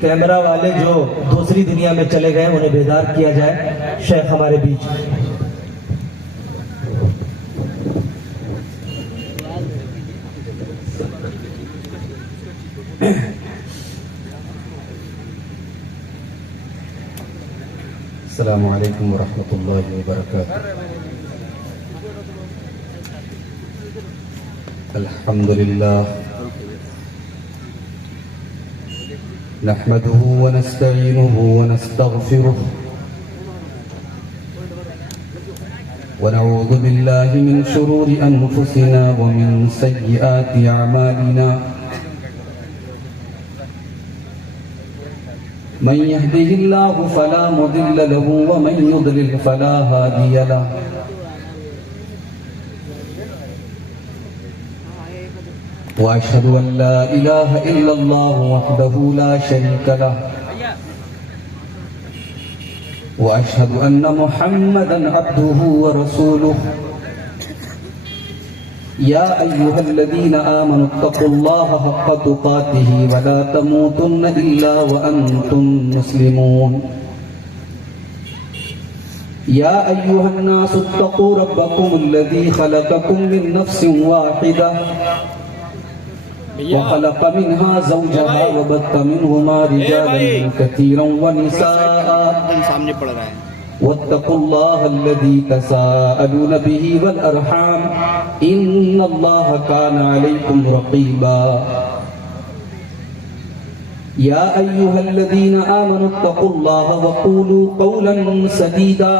Camera والے جو دوسری دنیا میں چلے گئے انہیں بیدار کیا جائے. شیخ ہمارے بیچ. السلام علیکم ورحمۃ اللہ وبرکاتہ. الحمد للہ نحمده ونستعينه ونستغفره ونعوذ بالله من شرور أنفسنا ومن سيئات أعمالنا من يهده الله فلا مضل له ومن يضلل فلا هادي له وأشهد أن لا إله إلا الله وحده لا شريك له وأشهد أن محمدا عبده ورسوله يا أيها الذين آمنوا اتقوا الله حق تقاته ولا تموتن إلا وأنتم مسلمون يا أيها الناس اتقوا ربكم الذي خلقكم من نفس واحدة وخلق منها زوجها وبث منهما رجالا كثيرا ونساء واتقوا الله الذي تساءلون به والأرحام إن الله كان عليكم رقيبا يا أيها الذين آمنوا اتقوا الله وقولوا قولا سديدا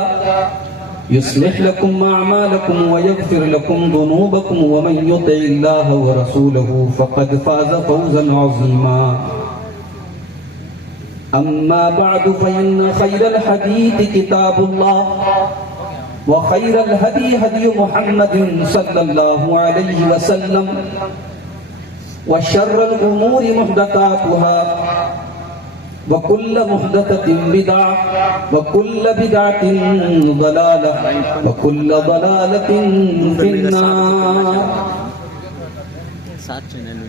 يصلح لكم أعمالكم ويغفر لكم ذنوبكم ومن يطع الله ورسوله فقد فاز فوزا عظيما. أما بعد فإن خير الحديث كتاب الله وخير الهدي هدي محمد صلى الله عليه وسلم وشر الأمور محدثاتها وكل محدثة بدعة وكل بدعة ضلالة وكل ضلالة في النار.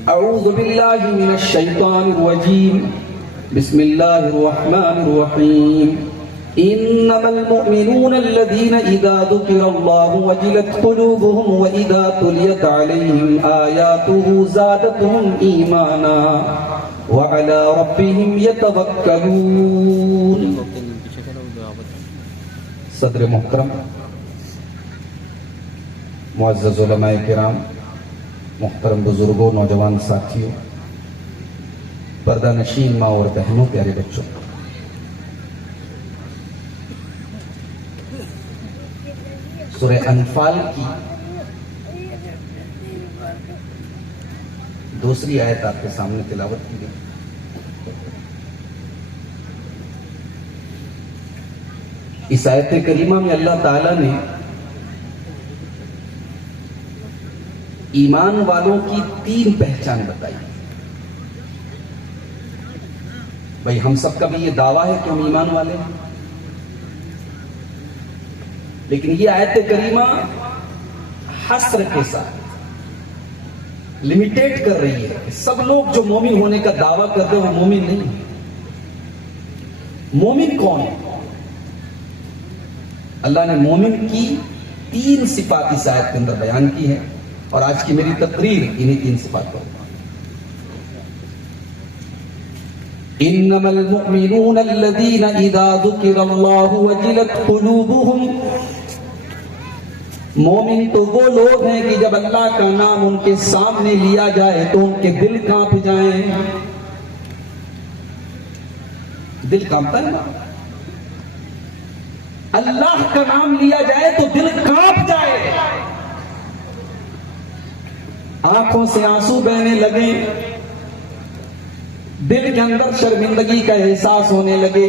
أعوذ بالله من الشيطان الرجيم. بسم الله الرحمن الرحيم. إنما المؤمنون الذين إذا ذكر الله وجلت قلوبهم وإذا تليت عليهم آياته زادتهم إيمانا وعلى ربهم يتوكلون. صدر محترم، معزز علماء کرام، محترم بزرگوں، نوجوان ساتھیوں، پردہ نشین ماں اور بہنوں، پیارے بچوں، سورہ انفال کی دوسری آیت آپ کے سامنے تلاوت کی گئی. اس آیت کریمہ میں اللہ تعالیٰ نے ایمان والوں کی 3 پہچان بتائی. بھائی ہم سب کا بھی یہ دعویٰ ہے کہ ہم ایمان والے ہیں، لیکن یہ آیت کریمہ حصر کے ساتھ لمیٹیڈ کر رہی ہے کہ سب لوگ جو مومن ہونے کا دعویٰ کرتے ہیں وہ مومن نہیں ہے. مومن کون ہے؟ اللہ نے مومن کی 3 صفات اس آیت کے اندر بیان کی ہے، اور آج کی میری تقریر انہی 3 صفات پر. انما المؤمنون الذين اذا ذكر الله وجلت قلوبهم. مومن تو وہ لوگ ہیں کہ جب اللہ کا نام ان کے سامنے لیا جائے تو ان کے دل کانپ جائیں. دل کانپتا ہے نا؟ اللہ کا نام لیا جائے تو دل کانپ جائے، آنکھوں سے آنسو بہنے لگے، دل کے اندر شرمندگی کا احساس ہونے لگے،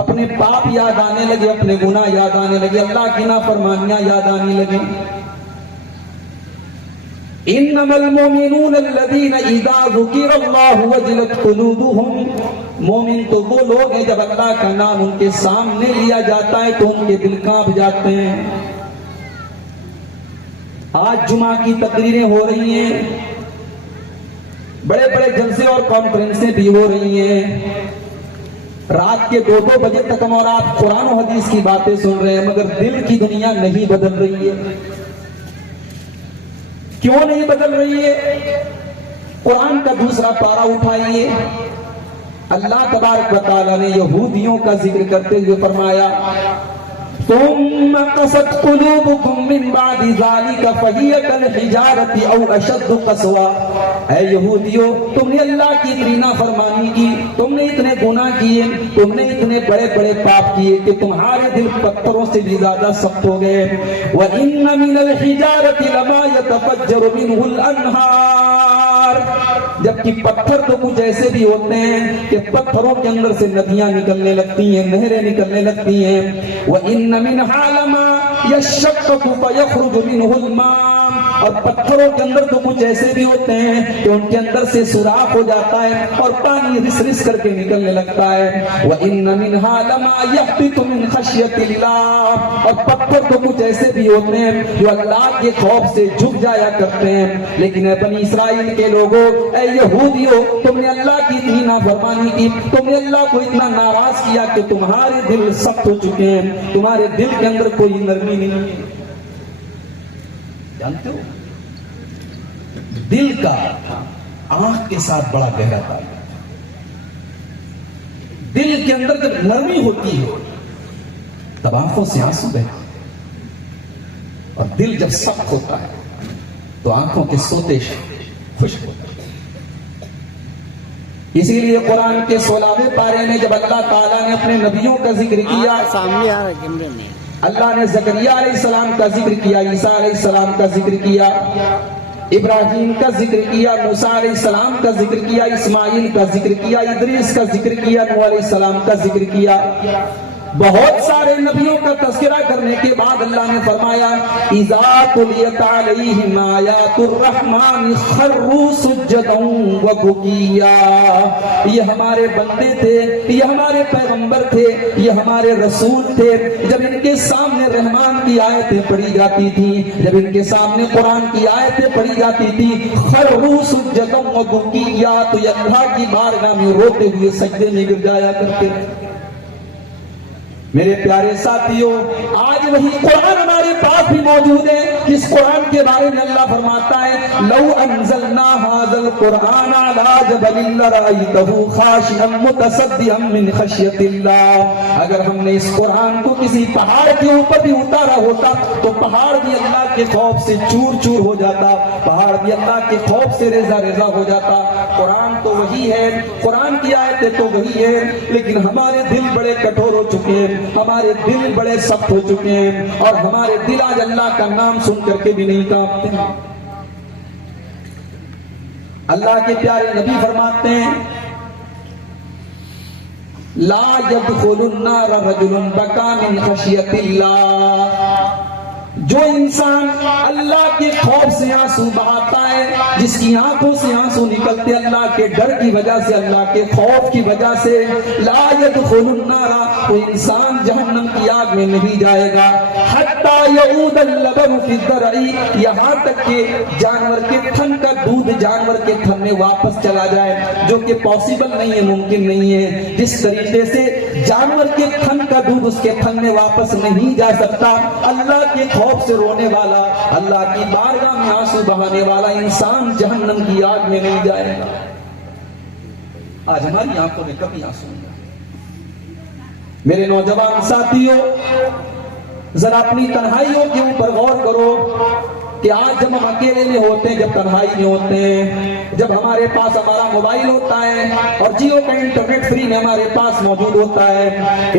اپنے پاپ یاد آنے لگے، اپنے گناہ یاد آنے لگے، اللہ کی نافرمانیاں یاد آنے لگے. انما المؤمنون الذين اذا ذكر الله وجلت قلوبهم، مومن تو وہ لوگ ہیں جب اللہ کا نام ان کے سامنے لیا جاتا ہے تو ان کے دل کانپ جاتے ہیں۔ آج جمعہ کی تقریریں ہو رہی ہیں، بڑے بڑے جلسے اور کانفرنسیں بھی ہو رہی ہیں، رات کے 2-2 بجے تک ہم اور آپ قرآن و حدیث کی باتیں سن رہے ہیں، مگر دل کی دنیا نہیں بدل رہی ہے۔ کیوں نہیں بدل رہی ہے؟ قرآن کا دوسرا پارہ اٹھائیے، اللہ تبارک و تعالیٰ نے یہودیوں کا ذکر کرتے ہوئے فرمایا ثم قست قلوبكم من بعد ذلك فهي كالحجارة او اشد قسوة، اے یہودیو تم نے اللہ کی اتنی نافرمانی کی، تم نے اتنے گناہ کیے، تم نے اتنے بڑے بڑے پاپ کیے کہ تمہارے دل پتھروں سے بھی زیادہ سخت ہو گئے۔ وَإِنَّ مِنَ الْحِجَارَةِ لَمَا يَتَفَجَّرُ مِنْهُ الْأَنْهَارُ، جبکہ پتھر تو کچھ ایسے بھی ہوتے ہیں کہ پتھروں کے اندر سے ندیاں نکلنے لگتی ہیں، نہریں نکلنے لگتی ہیں۔ وَإِنَّ مِنْهَا لَمَا يَشَّقَّقُ فَيَخْرُجُ مِنْهُ الْمَاءُ، اور پتھروں کے اندر تو کچھ ایسے بھی ہوتے ہیں کہ ان کے اندر سے سوراخ ہو جاتا ہے اور پانی رس رس کر کے نکلنے لگتا ہے۔ وَإِنَّ مِنْهَا لَمَا يَهْبِطُ مِنْ خَشْيَةِ اللَّهِ، اور پتھر تو کچھ ایسے بھی ہوتے ہیں جو اللہ کے خوف سے جھک جایا کرتے ہیں۔ لیکن اے بنی اسرائیل کے لوگوں، اے یہودیوں، تم نے اللہ کی اتنی نافرمانی کی، تم نے اللہ کو اتنا ناراض کیا کہ تمہارے دل سخت ہو چکے ہیں، تمہارے دل کے اندر کوئی نرمی نہیں ہے۔ جانتے ہو دل کا آنکھ کے ساتھ بڑا گہرا تعلق ہے۔ دل کے اندر جب نرمی ہوتی ہے تب آنکھوں سے آنسو بہتے ہیں، اور دل جب سخت ہوتا ہے تو آنکھوں کے سوتے خشک ہوتے ہیں۔ اسی لیے قرآن کے 16ویں پارے میں جب اللہ تعالیٰ نے اپنے نبیوں کا ذکر کیا، اللہ نے زکریا علیہ السلام کا ذکر کیا، عیسیٰ علیہ السلام کا ذکر کیا، ابراہیم کا ذکر کیا، موسیٰ علیہ السلام کا ذکر کیا، اسماعیل کا ذکر کیا، ادریس کا ذکر کیا، نوح علیہ السلام کا ذکر کیا، بہت سارے نبیوں کا تذکرہ کرنے کے بعد اللہ نے فرمایا اذا تلیت علیہم آیات الرحمن خروا سجدا وبکیا، یہ ہمارے بندے تھے، یہ ہمارے پیغمبر تھے، یہ ہمارے رسول تھے، جب ان کے سامنے رحمان کی آیتیں پڑھی جاتی تھی، جب ان کے سامنے قرآن کی آیتیں پڑھی جاتی تھی، خروا سجدا وبکیا، تو یہ اللہ کی بارگاہ میں روتے ہوئے سجدے میں گر جایا کرتے۔ میرے پیارے ساتھیوں، آج وہی قرآن ہمارے پاس بھی موجود ہے جس قرآن کے بارے میں اللہ فرماتا ہے لو انزلنا هذا القرآن على جبل لرأيته خاشعا متصدعا من خشية الله، اگر ہم نے اس قرآن کو کسی پہاڑ کے اوپر بھی اتارا ہوتا تو پہاڑ بھی اللہ کے خوف سے چور چور ہو جاتا، پہاڑ بھی اللہ کے خوف سے ریزہ ریزہ ہو جاتا۔ قرآن تو وہی ہے، قرآن کی آیتیں تو وہی ہے، لیکن ہمارے دل بڑے کٹھور ہو چکے ہیں، ہمارے دل بڑے سخت ہو چکے ہیں، اور ہمارے دل آج اللہ کا نام سن کر کے بھی نہیں کانپتے ہیں۔ اللہ کے پیارے نبی فرماتے ہیں لا يدخل النار رجل بكى من خشية اللہ، جو انسان اللہ کے خوف سے آنسو بہاتا ہے، جس کی آنکھوں سے آنسو نکلتے اللہ کے ڈر کی وجہ سے، اللہ کے خوف کی وجہ سے، لا يدخل النار، وہ انسان جہنم کی آگ میں نہیں جائے گا، حتی یعود اللبن فی الضرع، یہاں تک کہ جانور کے تھن کا دودھ جانور کے تھن میں واپس چلا جائے، جو کہ پاسبل نہیں ہے، ممکن نہیں ہے۔ جس طریقے سے جانور کے تھن کا دودھ اس کے تھن میں واپس نہیں جا سکتا، اللہ کے خوف سے رونے والا، اللہ کی بارگاہ میں آنسو بہانے والا انسان جہنم کی آگ میں نہیں جائے گا۔ آج ہماری آنکھوں میں کبھی آنسو نہیں۔ میرے نوجوان ساتھیوں، ذرا اپنی تنہائیوں کے اوپر غور کرو کہ آج جب ہم اکیلے میں ہوتے ہیں، جب تنہائی میں ہوتے ہیں، جب ہمارے پاس ہمارا موبائل ہوتا ہے اور جیو کا انٹرنیٹ فری میں ہمارے پاس موجود ہوتا ہے،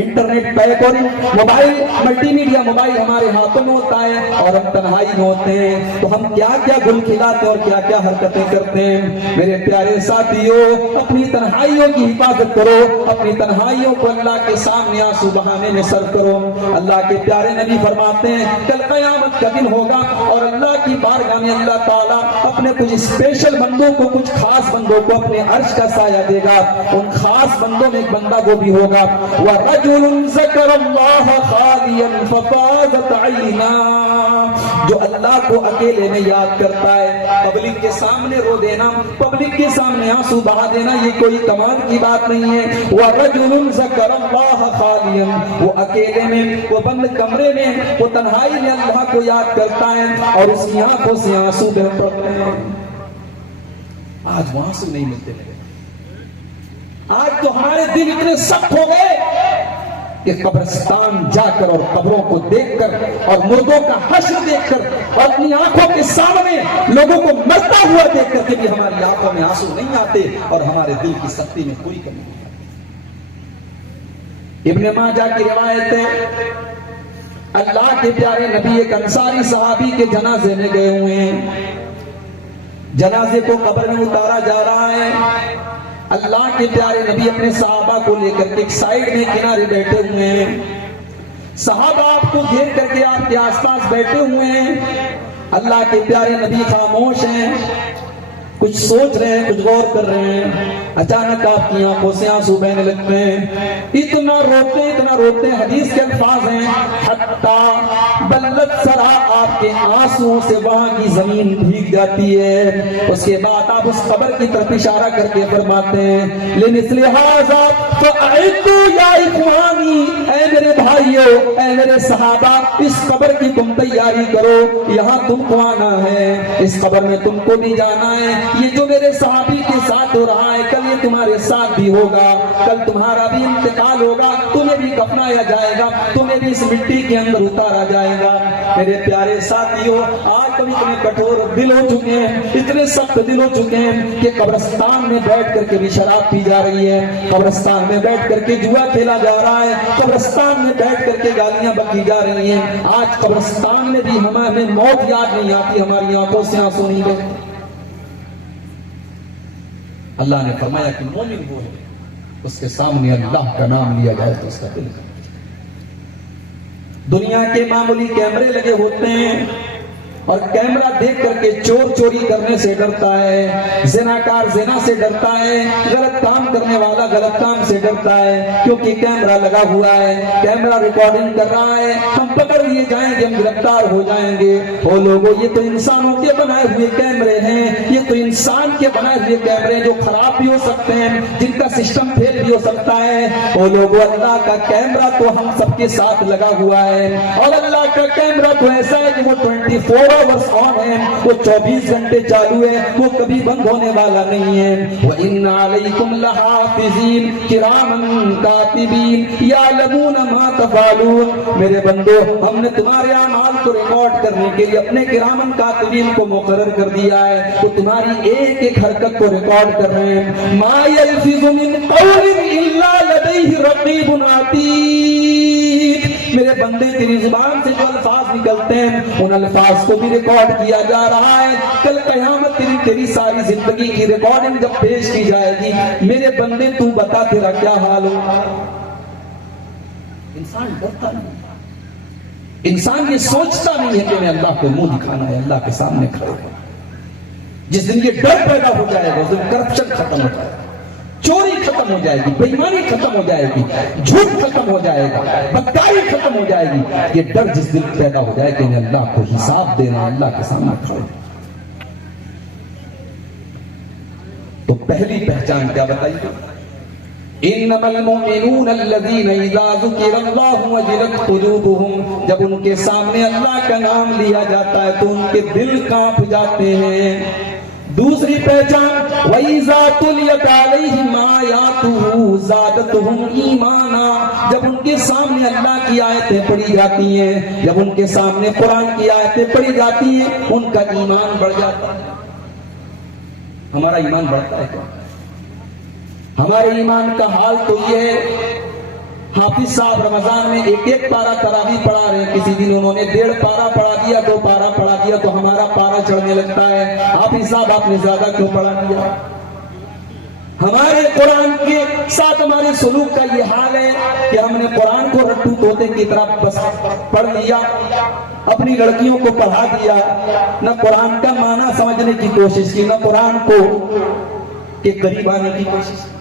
انٹرنیٹ پیک اور موبائل ملٹی میڈیا موبائل ہمارے ہاتھوں میں ہوتا ہے، اور ہم تنہائی میں ہوتے ہیں، تو ہم کیا کیا گل کھلاتے اور کیا کیا حرکتیں کرتے ہیں۔ میرے پیارے ساتھیوں، اپنی تنہائیوں کی حفاظت کرو، اپنی تنہائیوں کو اللہ کے سامنے آنسو بہانے میں صرف کرو۔ اللہ کے پیارے نبی فرماتے ہیں کل قیامت کا دن ہوگا اور اللہ اللہ کی بارگاہ میں اللہ تعالیٰ اپنے کچھ اسپیشل بندوں کو، کچھ خاص بندوں کو اپنے عرش کا سایہ دے گا. ان خاص بندوں میں ایک بندہ وہ بھی ہوگا وَرَجُلٌ ذَكَرَ اللَّهَ خَالِيًا فَفَاضَتْ عَيْنَاهُ، جو اللہ کو اکیلے میں یاد کرتا ہے. پبلک کے سامنے رو دینا، پبلک کے سامنے آنسو بہا دینا یہ کوئی کمال کی بات نہیں ہے. وَرَجُلٌ ذَكَرَ اللَّهَ خَالِيًا، وہ اکیلے میں، وہ بند کمرے میں، وہ تنہائی میں اللہ کو یاد کرتا ہے اور اس کی آنکھوں سے آنسو بہ پڑتے ہیں. آج وہ آنسو نہیں ملتے لگے. آج تو ہمارے دل اتنے سخت ہو گئے کہ قبرستان جا کر اور قبروں کو دیکھ کر اور مردوں کا حشر دیکھ کر اور اپنی آنکھوں کے سامنے لوگوں کو مرتا ہوا دیکھ کر کے بھی ہماری آنکھوں میں آنسو نہیں آتے اور ہمارے دل کی سختی میں کوئی کمی نہیں آتی. ابن ماجہ کی روایت ہے اللہ کے پیارے نبی ایک انصاری صحابی کے جنازے میں گئے ہوئے ہیں. جنازے کو قبر میں اتارا جا رہا ہے. اللہ کے پیارے نبی اپنے صحابہ کو لے کر کے ایک سائیڈ میں کنارے بیٹھے ہوئے ہیں. صحابہ آپ کو گھیر کر کے آپ کے آس پاس بیٹھے ہوئے ہیں. اللہ کے پیارے نبی خاموش ہیں، کچھ سوچ رہے ہیں، کچھ غور کر رہے ہیں. اچانک آپ کی آنکھوں سے آنسو بہنے لگتے ہیں. اتنا روتے ہیں، حدیث کے الفاظ ہیں حتی بلت سرا، آپ کے آنسوں سے وہاں کی زمین بھیگ جاتی ہے. اس کے بعد آپ اس قبر کی طرف اشارہ کر کے فرماتے ہیں لِمِثْلِ هَذَا فَأَعِدُّوا يَا إِخْوَانِي، اے میرے بھائیو، اے میرے صحابہ، اس قبر کی تم تیاری کرو، یہاں تم کو آنا ہے، اس قبر میں تم کو بھی جانا ہے. یہ جو میرے صحابی کے ساتھ ہو رہا ہے کل یہ تمہارے ساتھ بھی ہوگا، کل تمہارا بھی انتقال ہوگا، تمہیں بھی کفنایا جائے گا، تمہیں بھی اس مٹی کے اندر اتارا جائے گا. میرے پیارے ساتھیو، آج تم اتنے کٹھور دل ہو چکے ہیں، اتنے سخت دل ہو چکے ہیں کہ قبرستان میں بیٹھ کر کے بھی شراب پی جا رہی ہے، قبرستان میں بیٹھ کر کے جوا کھیلا جا رہا ہے، قبرستان میں بیٹھ کر کے گالیاں بکی جا رہی ہیں. آج قبرستان میں بھی ہمیں موت یاد نہیں آتی، ہماری آنکھوں سے آنسو نہیں بہتے. اللہ نے فرمایا کہ مومن وہ ہے اس کے سامنے اللہ کا نام لیا جائے تو اس کا دل. دنیا کے معمولی کیمرے لگے ہوتے ہیں اور کیمرہ دیکھ کر کے چور چوری کرنے سے ڈرتا ہے، زناکار زنا سے ڈرتا ہے، غلط کام کرنے والا غلط کام سے ڈرتا ہے، کیونکہ کیمرہ لگا ہوا ہے، کیمرہ ریکارڈنگ کر رہا ہے، ہم پکڑ لیے جائیں گے، ہم گرفتار ہو جائیں گے. وہ لوگوں، یہ تو انسانوں کے بنائے ہوئے کیمرے ہیں، یہ تو انسان کے بنائے ہوئے کیمرے جو خراب بھی ہو سکتے ہیں، جن کا سسٹم فیل بھی ہو سکتا ہے. وہ لوگوں، اللہ کا کیمرہ تو ہم سب کے ساتھ لگا ہوا ہے اور اللہ کا کیمرہ تو ایسا ہے کہ وہ 24 آورس آن ہے، وہ 24 گھنٹے چالو ہے، وہ کبھی بند ہونے والا نہیں ہے. وَإِنَّ عَلَيْكُمْ لَحَافِظِينَ كِرَامًا كَاتِبِينَ يَعْلَمُونَ مَا تَفْعَلُونَ. میرے بندو، ہم نے تمہارے اعمال کو ریکارڈ کرنے کے لیے اپنے کرامن کاتبین کو مقرر کر دیا ہے، وہ تمہاری ایک ایک حرکت کو ریکارڈ کر رہے ہیں. مَا يَلْفِظُ مِنْ قَوْلٍ إِلَّا لَدَيْهِ رَقِيبٌ عَتِيدٌ. میرے بندے، تیری زبان سے جو الفاظ نکلتے ہیں ان الفاظ کو بھی ریکارڈ کیا جا رہا ہے. کل قیامت تیری ساری زندگی کی ریکارڈنگ جب پیش کی جائے گی، میرے بندے تو بتا تیرا کیا حال ہو. انسان ڈرتا نہیں، انسان یہ سوچتا نہیں ہے کہ میں اللہ کو منہ دکھانا ہے، اللہ کے سامنے کھڑے ہوں. جس دن یہ ڈر پیدا ہو جائے گا اس دن کرپشن ختم ہو جائے گا، چوری ختم ہو جائے گی، بے ایمانی ختم ہو جائے گی، جھوٹ ختم ہو جائے گا، بدکاری ختم ہو جائے گی. یہ ڈر جس دن پیدا ہو جائے کہ اللہ کو حساب دینا، اللہ کے سامنے کھڑے. تو پہلی پہچان کیا بتائیے؟ انما المؤمنون الذين اذا ذكر الله وجلت قلوبهم. جب ان کے سامنے اللہ کا نام لیا جاتا ہے تو ان کے دل کانپ جاتے ہیں. دوسری پہچان وَإِذَا تُلِيَتْ عَلَيْهِمْ آيَاتُهُ زَادَتْهُمْ إِيمَانًا. جب ان کے سامنے اللہ کی آیتیں پڑھی جاتی ہیں، جب ان کے سامنے قرآن کی آیتیں پڑھی جاتی ہیں، ان کا ایمان بڑھ جاتا ہے. ہمارا ایمان بڑھتا ہے کیا؟ ہمارے ایمان کا حال تو یہ ہے، حافظ صاحب رمضان میں ایک ایک پارا تراویح پڑھا رہے ہیں، کسی دن انہوں نے 1.5 پارا پڑھا دیا، 2 پارا پڑھا دیا تو ہمارا پارا چڑھنے لگتا ہے. حافظ صاحب آپ نے زیادہ کیوں پڑھا دیا؟ ہمارے قرآن کے ساتھ ہمارے سلوک کا یہ حال ہے کہ ہم نے قرآن کو رٹو طوطے کی طرح بس پڑھ لیا، اپنی لڑکیوں کو پڑھا دیا، نہ قرآن کا معنی سمجھنے کی کوشش کی، نہ قرآن کو کے قریب آنے کی کوشش کی۔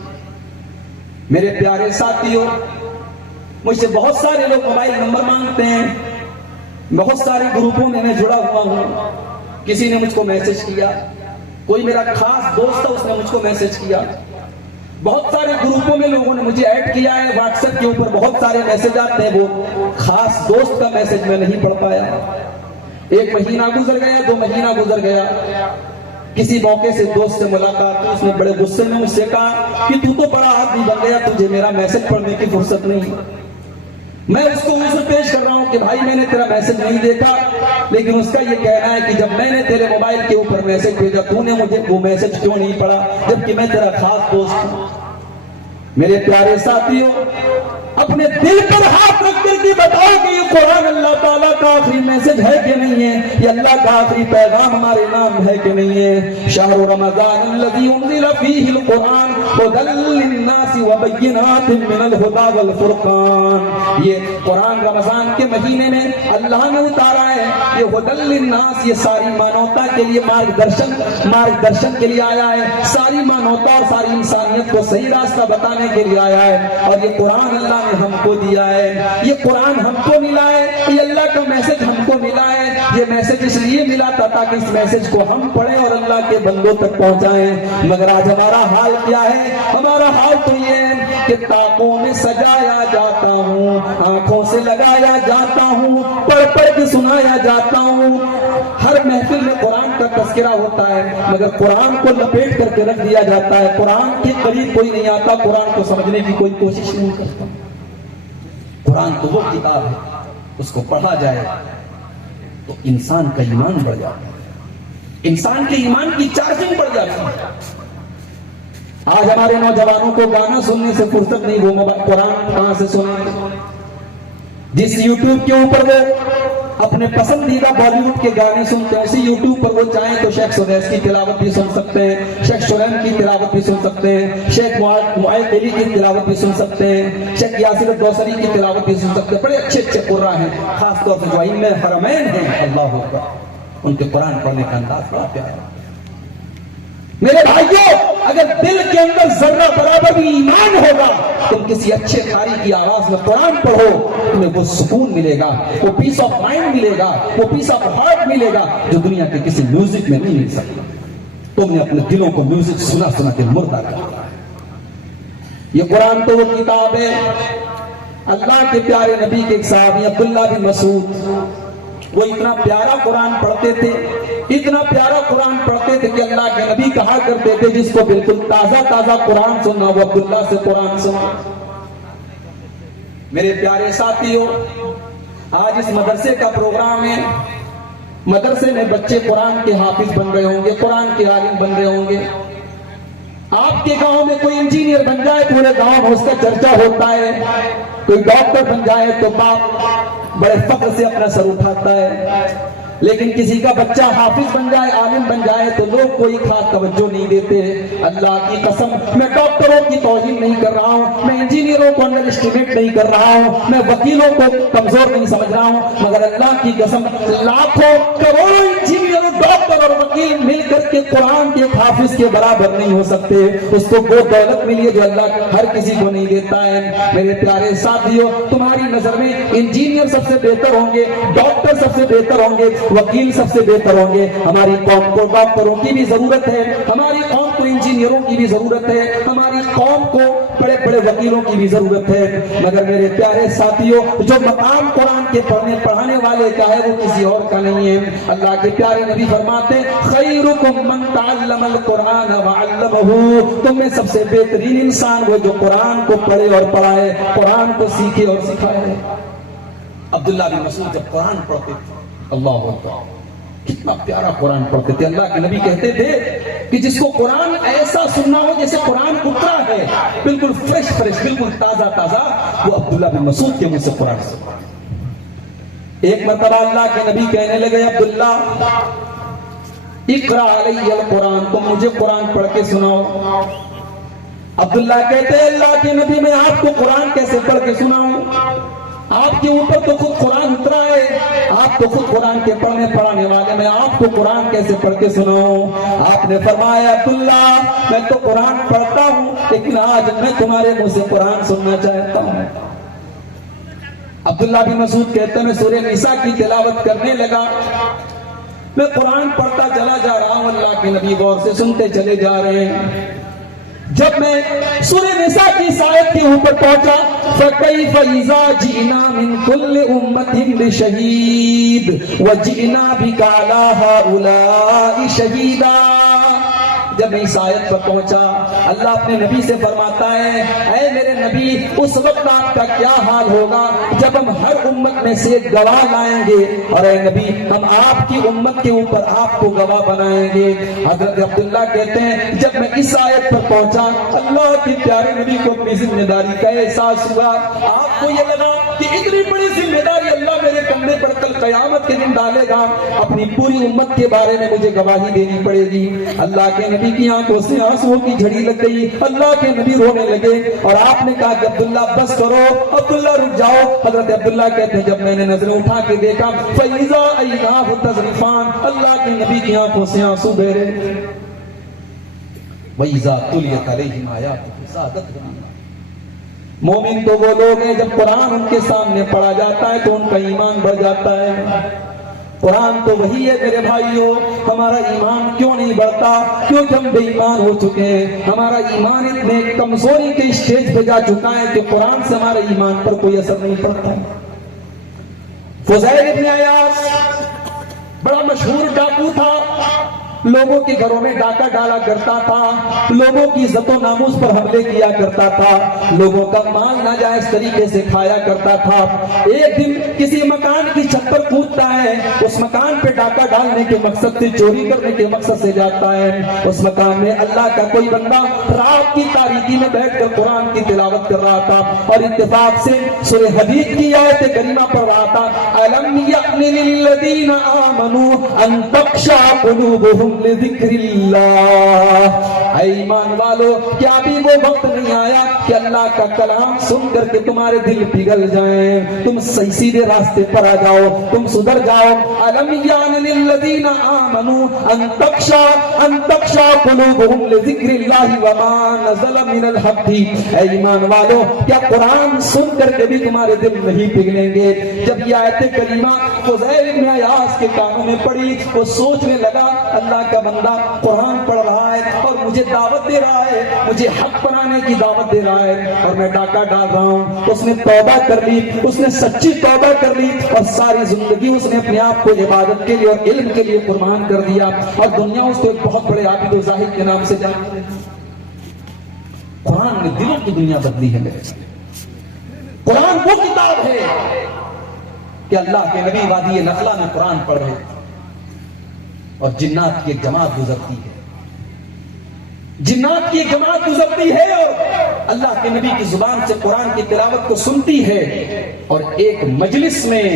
میرے پیارے ساتھیوں، مجھ سے بہت سارے لوگ موبائل نمبر مانگتے ہیں، بہت سارے گروپوں میں میں جڑا ہوا ہوں، کسی نے مجھ کو میسج کیا، کوئی میرا خاص دوست ہے اس نے مجھ کو میسج کیا، بہت سارے گروپوں میں لوگوں نے مجھے ایڈ کیا ہے، واٹس ایپ کے اوپر بہت سارے میسج آتے ہیں، وہ خاص دوست کا میسج میں نہیں پڑھ پایا، 1 مہینہ گزر گیا، 2 مہینہ گزر گیا، کسی موقع سے دوست سے ملاقات، اس نے بڑے غصے میں مجھ سے کہا کہ تو بڑا آدمی بن گیا، تجھے میرا میسج پڑھنے کی فرصت نہیں۔ میں اس کو عذر پیش کر رہا ہوں کہ بھائی میں نے تیرا میسج نہیں دیکھا، لیکن اس کا یہ کہنا ہے کہ جب میں نے تیرے موبائل کے اوپر میسج بھیجا تو نے مجھے وہ میسج کیوں نہیں پڑھا، جبکہ میں تیرا خاص دوست ہوں۔ میرے پیارے ساتھیوں، اپنے دل پر ہاتھ رکھ کر کے بتاؤ کہ یہ قرآن اللہ تعالیٰ کا آخری میسج ہے کہ نہیں ہے، یہ اللہ کا آخری پیغام ہمارے نام ہے کہ نہیں ہے۔ شہر رمضان الذی انزل فیہ القرآن ھدی للناس وبینات من الہدی والفرقان، یہ قرآن رمضان کے مہینے میں اللہ نے اتارا ہے، یہ ھدی للناس، یہ ساری مانوتا کے لیے مارگدرشن کے لیے آیا ہے، ساری مانوتا اور ساری انسانیت کو صحیح راستہ بتانے کے لیے آیا ہے، اور یہ قرآن اللہ نے ہم کو دیا ہے، یہ قرآن ہم کو ملا ہے، یہ اللہ کا میسج ہم کو ملا ہے۔ یہ میسج اس لیے ملا تھا تاکہ اس میسج کو ہم پڑھیں اور اللہ کے بندوں تک پہنچائیں، مگر آج ہمارا حال کیا ہے؟ ہمارا حال تو یہ ہے کہ طاقوں میں سجایا جاتا ہوں، آنکھوں سے لگایا جاتا ہوں، پڑھ پڑھ کے سنایا جاتا ہوں، ہر محفل میں قرآن کا تذکرہ ہوتا ہے، مگر قرآن کو لپیٹ کر کے رکھ دیا جاتا ہے، قرآن کے قریب کوئی نہیں آتا، قرآن کو سمجھنے کی کوئی کوشش نہیں کرتا۔ قرآن تو وہ کتاب ہے، اس کو پڑھا جائے تو انسان کا ایمان بڑھ جاتا ہے، انسان کے ایمان کی چارجنگ بڑھ جاتی ہے۔ آج ہمارے نوجوانوں کو گانا سننے سے فرصت نہیں، وہ قرآن کہاں سے سنیں؟ جس یوٹیوب کے اوپر وہ اپنے پسندیدہ بالی ووڈ کے گانے سنتے ہیں، اسی یوٹیوب پر وہ چاہیں تو شیخ سدیس کی تلاوت بھی سن سکتے ہیں، شیخ شریم کی تلاوت بھی سن سکتے ہیں، شیخ معاذ علی کی تلاوت بھی سن سکتے ہیں، شیخ یاسر الدوسری کی تلاوت بھی سن سکتے ہیں، بڑے اچھے اچھے قرآن ہیں، خاص طور سے جو ائمہ حرمین ہیں، اللہ اکبر، ان کے قرآن پڑھنے کا انداز بڑا پیارا ہے۔ میرے بھائیوں، اگر دل کے اندر ذرہ برابر بھی ایمان ہوگا، تم کسی اچھے قاری کی آواز میں قرآن پڑھو، تمہیں وہ سکون ملے گا، وہ پیس آف مائنڈ ملے گا، وہ پیس آف ہارٹ ملے گا جو دنیا کے کسی میوزک میں نہیں مل سکتا۔ تم نے اپنے دلوں کو میوزک سنا سنا کے مردہ کر دیا ہے۔ یہ قرآن تو وہ کتاب ہے، اللہ کے پیارے نبی کے ایک صحابی عبداللہ بن مسعود، وہ اتنا پیارا قرآن پڑھتے تھے، اتنا پیارا قرآن پڑھتے تھے کہ اللہ کے نبی کہا کرتے تھے جس کو بالکل تازہ تازہ قرآن سننا وہ عبداللہ سے قرآن سننا۔ میرے پیارے ساتھیوں، آج اس مدرسے کا پروگرام ہے، مدرسے میں بچے قرآن کے حافظ بن رہے ہوں گے، قرآن کے عالم بن رہے ہوں گے۔ آپ کے گاؤں میں کوئی انجینئر بن جائے، پورے گاؤں میں اس کا چرچا ہوتا ہے، کوئی ڈاکٹر بن جائے تو باپ بڑے فخر سے اپنا سر اٹھاتا ہے، لیکن کسی کا بچہ حافظ بن جائے، عالم بن جائے تو لوگ کوئی خاص توجہ نہیں دیتے۔ اللہ کی قسم، میں ڈاکٹروں کی توہین نہیں کر رہا ہوں، میں انجینئروں کو انڈر اسٹیمیٹ نہیں کر رہا ہوں، میں وکیلوں کو کمزور نہیں سمجھ رہا ہوں، مگر اللہ کی قسم لاکھوں کروڑوں انجینئر، ڈاکٹر اور وکیل مل کر کے قرآن کے حافظ کے برابر نہیں ہو سکتے۔ اس کو وہ دولت ملی ہے جو اللہ ہر کسی کو نہیں دیتا ہے۔ میرے پیارے ساتھیوں، تمہاری نظر میں انجینئر سب سے بہتر ہوں گے، ڈاکٹر سب سے بہتر ہوں گے، وکیل سب سے بہتر ہوں گے۔ ہماری قوم کو ڈاکٹروں کی بھی ضرورت ہے، ہماری قوم کو انجینئروں کی بھی ضرورت ہے، ہماری قوم کو بڑے بڑے وکیلوں کی بھی ضرورت ہے، مگر میرے پیارے ساتھیوں، جو مقام قرآن کے پڑھانے والے کا ہے وہ کسی اور کا نہیں ہے۔ اللہ کے پیارے نبی فرماتے ہیں خیرکم من تعلم القرآن وعلمہ، تم میں سب سے بہترین انسان وہ جو قرآن کو پڑھے اور پڑھائے، قرآن کو سیکھے اور سکھائے۔ عبداللہ بن مسعود جب قرآن پڑھتے تھے، اللہ اکبر، کتنا پیارا قرآن پڑھتے تھے۔ اللہ کے نبی کہتے تھے کہ جس کو قرآن ایسا سننا ہو جیسے قرآن اترا ہے، بالکل فریش فریش، بالکل تازہ تازہ، وہ عبداللہ بن مسعود کے منہ سے قرآن سنا۔ ایک مرتبہ اللہ کے نبی کہنے لگے عبداللہ اقرا علی القرآن، تم مجھے قرآن پڑھ کے سناؤ۔ عبداللہ کہتے ہیں اللہ کے نبی میں آپ کو قرآن کیسے پڑھ کے سناؤں؟ آپ کے اوپر تو خود قرآن اترا ہے، آپ تو خود قرآن کے پڑھنے پڑھانے والے، میں آپ کو قرآن کیسے پڑھ کے سناؤں؟ آپ نے فرمایا عبداللہ میں تو قرآن پڑھتا ہوں لیکن آج میں تمہارے منہ سے قرآن سننا چاہتا ہوں۔ عبداللہ بن مسعود کہتے ہیں میں سورہ نساء کی تلاوت کرنے لگا، میں قرآن پڑھتا چلا جا رہا ہوں، اللہ کے نبی غور سے سنتے چلے جا رہے ہیں۔ جب میں سورہ نساء کی اس آیت کے اوپر پہنچا فَكَيْفَ إِذَا جِئْنَا مِن كُلِّ أُمَّةٍ بِشَهِيدٍ وَجِئْنَا بِكَ عَلَىٰ هَٰؤُلَاءِ شَهِيدًا، جب میں اس آیت پر پہنچا اللہ اپنے نبی سے فرماتا ہے اے میرے نبی اس وقت آپ کا کیا حال ہوگا جب ہم ہر امت میں سے ایک گواہ لائیں گے، اور اے نبی ہم آپ کی امت کے اوپر آپ کو گواہ بنائیں گے۔ حضرت عبداللہ کہتے ہیں جب میں اس آیت پر پہنچا اللہ کے پیارے نبی کو اپنی ذمہ داری کا احساس ہوا، آپ کو یہ لگا کہ اتنی بڑی ذمہ داری اللہ میرے کندھے پر کل قیامت کے دن ڈالے گا، اپنی پوری امت کے بارے میں مجھے گواہی دینی پڑے گی۔ اللہ کے نبی کی آنکھوں سے آنسوؤں کی جھڑی لگ گئی، اللہ کے نبی رونے لگے اور آپ نے کہا کہ عبداللہ بس کرو، عبداللہ رک جاؤ۔ حضرت عبداللہ کہتے ہیں جب میں نے نظریں اٹھا کے دیکھا فَإِذَا عَيْنَاهُ تَذْرِفَانِ، اللہ کے نبی کی آنکھوں سے آنسو بہ رہے۔ وَإِذَا تُلِيَتْ عَلَيْهِمْ آيَاتُهُ زَادَتْهُمْ ایمانا، مومن تو وہ لوگ ہیں جب قرآن ان کے سامنے پڑھا جاتا ہے تو ان کا ایمان بڑھ جاتا ہے۔ قرآن تو وہی ہے میرے بھائیوں، ہمارا ایمان کیوں نہیں بڑھتا؟ کیونکہ ہم بے ایمان ہو چکے ہیں، ہمارا ایمان اتنے کمزوری کے اسٹیج پہ جا چکا ہے کہ قرآن سے ہمارے ایمان پر کوئی اثر نہیں پڑتا۔ فضیل ابن عیاض بڑا مشہور ڈاکو تھا، لوگوں کے گھروں میں ڈاکہ ڈالا کرتا تھا، لوگوں کی عزت و ناموس پر حملے کیا کرتا تھا، لوگوں کا مال ناجائز طریقے سے کھایا کرتا تھا۔ ایک دن کسی مکان کی چھت پر کودتا ہے، اس مکان پہ ڈاکہ ڈالنے کے مقصد سے، چوری کرنے کے مقصد سے جاتا ہے۔ اس مکان میں اللہ کا کوئی بندہ رات کی تاریکی میں بیٹھ کر قرآن کی تلاوت کر رہا تھا اور اتفاق سے سورہ حدید کی آیت کریمہ پڑھ رہا تھا، أَلَمْ يَأْنِ لِلَّذِينَ آمَنُوا أَن تَخْشَعَ قُلُوبُهُمْ لِذِكْرِ اللَّهِ، اے ایمان والو کیا ابھی وہ وقت نہیں آیا کہ اللہ کا کلام سن کر کے تمہارے دل پگھل جائیں، تم صحیح سیدھے راستے پر آ جاؤ، تم سدھر جاؤ۔ أَلَمْ يَأْنِ لِلَّذِينَ آمَنُوا أَن تَخْشَعَ قُلُوبُهُمْ لِذِكْرِ اللَّهِ وَمَا نَزَلَ مِنَ الْحَقِّ، اے ایمان والو کیا قرآن سن کر کے بھی تمہارے دل نہیں پگھلیں گے؟ جب یہ آیت کریمہ فضیل ابن عیاض کے کانوں میں پڑی وہ سوچنے لگا اللہ کا بندہ قرآن پڑھ رہا ہے اور مجھے دعوت دے رہا ہے، مجھے حق بنانے کی دعوت دے رہا ہے اور میں ڈاکہ ڈال رہا ہوں۔ اس نے توبہ کر لی، اس نے سچی توبہ کر لی اور ساری زندگی اس نے اپنے آپ کو عبادت کے لیے اور علم کے لیے قربان کر دیا، اور دنیا اس کو ایک بہت بڑے عابد و زاہد کے نام سے جانتی ہے۔ قرآن نے دلوں کی دنیا بدلی ہے میرے ساتھ۔ قرآن وہ کتاب ہے کہ اللہ کے نبی وادی نخلا میں قرآن پڑھ رہے تھے اور جنات کی ایک جماعت گزرتی ہے، جنات کی ایک جماعت گزرتی ہے اور اللہ کے نبی کی زبان سے قرآن کی تلاوت کو سنتی ہے، اور ایک مجلس میں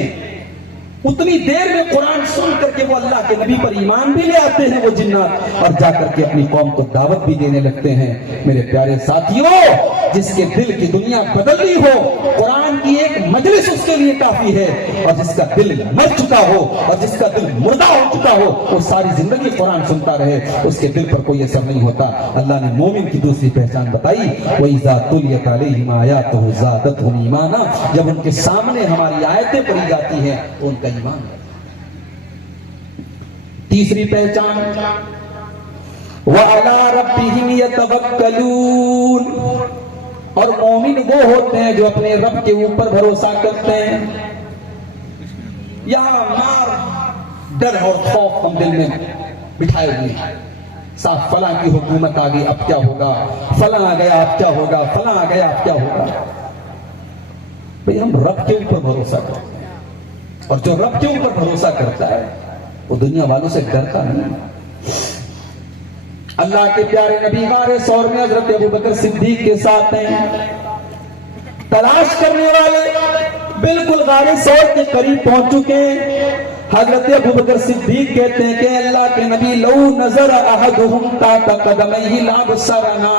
اتنی دیر میں قرآن سن کر کے وہ اللہ کے نبی پر ایمان بھی لے آتے ہیں وہ جنات، اور جا کر کے اپنی قوم کو دعوت بھی دینے لگتے ہیں۔ میرے پیارے ساتھیوں، جس کے دل کی دنیا بدلی ہو قرآن کی ایک مجلس اس کے لیے کافی ہے، اور جس کا دل مر چکا ہو اور جس کا دل مردہ ہو چکا ہو وہ ساری زندگی قرآن سنتا رہے، اس کے دل پر کوئی اثر نہیں ہوتا۔ اللہ نے مومن کی دوسری پہچان بتائی، وَإِذَا تُلِيَتْ عَلَيْهِمْ آيَاتُهُ زَادَتْهُمْ ایمانا، جب ان کے سامنے ہماری آیتیں پڑھی جاتی ہیں تو ان کا ایمان ہے۔ تیسری پہچان وَعَلَىٰ رَبِّهِمْ يَتَوَكَّلُونَ، اور مومن وہ ہوتے ہیں جو اپنے رب کے اوپر بھروسہ کرتے ہیں۔ یہاں مار ڈر اور خوف ہم دل میں بٹھائے ہوئے ہیں، صاحب فلاں کی حکومت آ گئی اب کیا ہوگا، فلاں آ گیا اب کیا ہوگا، فلاں آ گیا اب کیا ہوگا۔ بھئی ہم رب کے اوپر بھروسہ کرتے ہیں، اور جو رب کے اوپر بھروسہ کرتا ہے وہ دنیا والوں سے ڈرتا نہیں۔ اللہ کے پیارے نبی غار ثور میں حضرت ابوبکر صدیق کے ساتھ ہیں، تلاش کرنے والے بالکل غار ثور کے قریب پہنچ چکے ہیں، حضرت ابو بکر صدیق کہتے ہیں کہ اللہ کے نبی لو نظر احدہم تحت قدمیہ لابصرنا،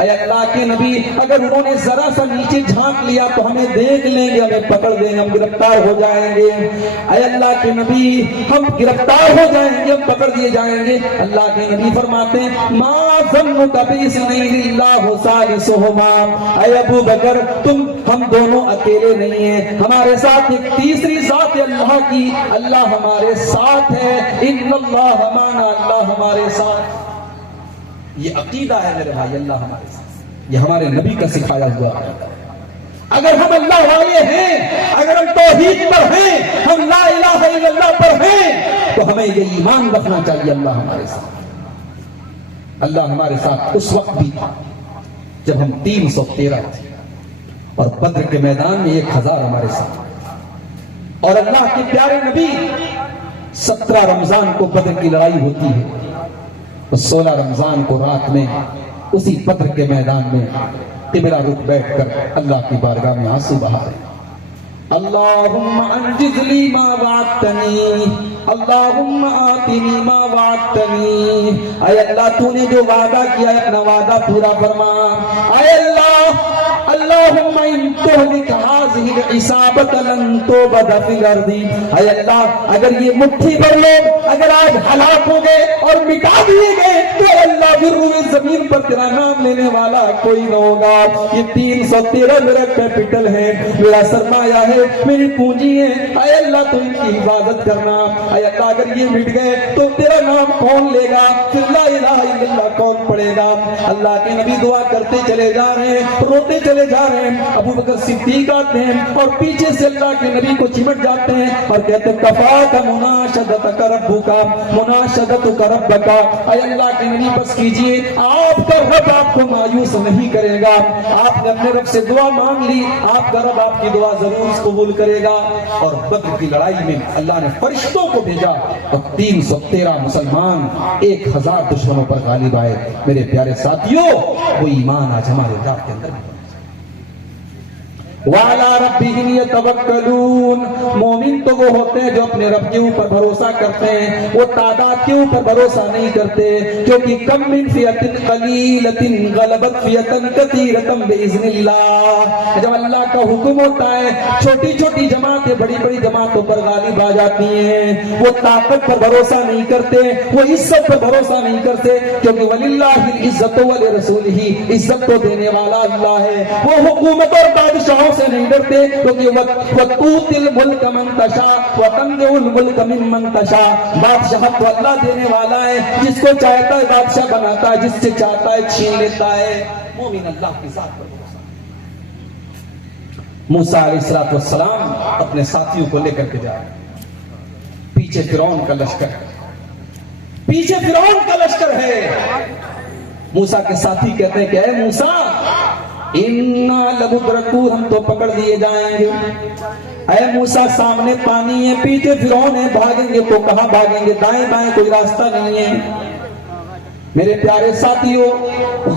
اے اللہ کے نبی اگر انہوں نے ذرا سا نیچے جھانک لیا تو ہمیں دیکھ لیں گے، ہمیں پکڑ لیں گے، ہم گرفتار ہو جائیں گے۔ اے اللہ کے نبی ہم گرفتار ہو جائیں گے، ہم پکڑ دیے جائیں گے۔ اللہ کے نبی فرماتے ہیں ما ظنک باثنین اللہ ثالثہما، اے ابو بکر تم ہم دونوں اکیلے نہیں ہیں، ہمارے ساتھ ایک تیسری ذات اللہ کی، اللہ ہمارے ساتھ ہے، ان اللہ معنا، اللہ ہمارے ساتھ۔ یہ عقیدہ ہے میرے بھائی، اللہ ہمارے ساتھ، یہ ہمارے نبی کا سکھایا ہوا عقیدہ ہے۔ اگر ہم اللہ والے ہیں، اگر ہم توحید پر ہیں، ہم لا الہ الا اللہ پر ہیں، تو ہمیں یہ ایمان رکھنا چاہیے اللہ ہمارے ساتھ۔ اللہ ہمارے ساتھ اس وقت بھی تھا جب ہم 313 تھے اور بدر کے میدان میں 1000 ہمارے ساتھ، اور اللہ کے پیارے نبی 17 رمضان کو بدر کی لڑائی ہوتی ہے، اور 16 رمضان کو رات میں اسی بدر کے میدان میں قبلہ رخ بیٹھ کر اللہ کی بارگاہ میں آنسو بہا رہے ہیں۔ اللہم انجز لی ما وعدتنی، اللہم آتنی ما وعدتنی، اے اللہ تو نے جو وعدہ کیا ہے اپنا وعدہ پورا فرما۔ اے اللہ اللہم ان تہلک ہذہ العصابۃ لن تعبد فی الارض، اے اللہ اگر یہ مٹھی بھر لوگ اگر آج ہلاک ہو گئے اور مٹا دیے گئے تو اللہ پھر روئے زمین پر تیرا نام لینے والا کوئی نہ ہوگا۔ یہ 313 میرا کیپٹل ہے، میرا سرمایہ ہے، میری پونجی ہے، اے اللہ تو ان کی حفاظت کرنا۔ اے اللہ اگر یہ مٹ گئے تو تیرا نام کون لے گا، پھر لا الہ الا اللہ کون پڑھے گا۔ اللہ کے نبی دعا کرتے چلے جا رہے ہیں، روتے چلے جا رہے ہیں۔ ابو بکر صدیق آتے ہیں اور پیچھے سے اللہ کے نبی کو چمٹ جاتے ہیں اور کہتے ہیں کفاک مناشدتک ربک، مناشدتک ربک، اے اللہ کے نبی بس کیجئے، آپ کا رب آپ کو مایوس نہیں کرے گا۔ آپ نے اپنے رب سے دعا مانگ لی، آپ کا رب آپ کی دعا ضرور قبول کرے گا۔ اور بدر کی لڑائی میں اللہ نے فرشتوں کو بھیجا اور 313 مسلمان 1000 دشمنوں پر غالب آئے۔ میرے پیارے ساتھیوں وہ ایمان آج ہمارے جان کے اندر بھی۔ وَعَلَىٰ رَبِّهِمْ يَتَوَكَّلُونَ، مومن تو وہ ہوتے ہیں جو اپنے رب کے اوپر بھروسہ کرتے ہیں، وہ تعداد کے اوپر بھروسہ نہیں کرتے، کیونکہ کم من فئۃ قلیلۃ غلبت فئۃ کثیرۃ بإذن اللہ۔ جب اللہ کا حکم ہوتا ہے چھوٹی چھوٹی جماعتیں بڑی بڑی جماعتوں پر غالب آ جاتی ہیں۔ وہ طاقت پر بھروسہ نہیں کرتے، وہ عزت پر بھروسہ نہیں کرتے، کیونکہ وَلِلَّهِ الْعِزَّةُ وَلِرَسُولِهِ، عزت کو دینے والا اللہ ہے۔ وہ حکومت اور بادشاہوں سے نہیں ڈرتے، کیونکہ وَتُؤْتِي الْمُلْكَ مَن تَشَاءُ وَتَنزِعُ الْمُلْكَ مِمَّن تَشَاءُ، بادشاہت تو اللہ دینے والا ہے، جس کو چاہتا ہے بادشاہ بناتا ہے، جس سے چاہتا ہے چھین لیتا ہے۔ مومن اللہ کی ذات پر بھروسہ۔ موسیٰ علیہ السلام اپنے ساتھیوں کو لے کر کے جا رہے ہیں، پیچھے فرعون کا لشکر ہے، پیچھے فرعون کا لشکر ہے۔ موسیٰ کے ساتھی کہتے ہیں کہ اے موسیٰ اِنَّا لَمُدْرَكُونَ، ہم تو پکڑ دیے جائیں گے۔ اے موسیٰ سامنے پانی ہے، پیچھے فرعون ہے، بھاگیں گے تو کہاں بھاگیں گے، دائیں بائیں کوئی راستہ نہیں ہے۔ میرے پیارے ساتھیوں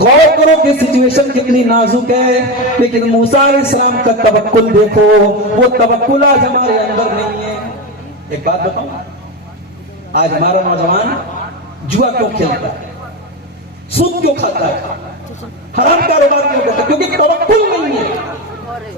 غور کرو کہ سچویشن کتنی نازک ہے، لیکن موسیٰ علیہ السلام کا توکل دیکھو، وہ توکل آج ہمارے اندر نہیں ہے۔ ایک بات بتاؤں، آج ہمارا نوجوان جوا کیوں کھیلتا ہے، سود کیوں کھاتا ہے، حرام کاروبار کیوں کرتا ہے؟ کیونکہ توکل نہیں ہے۔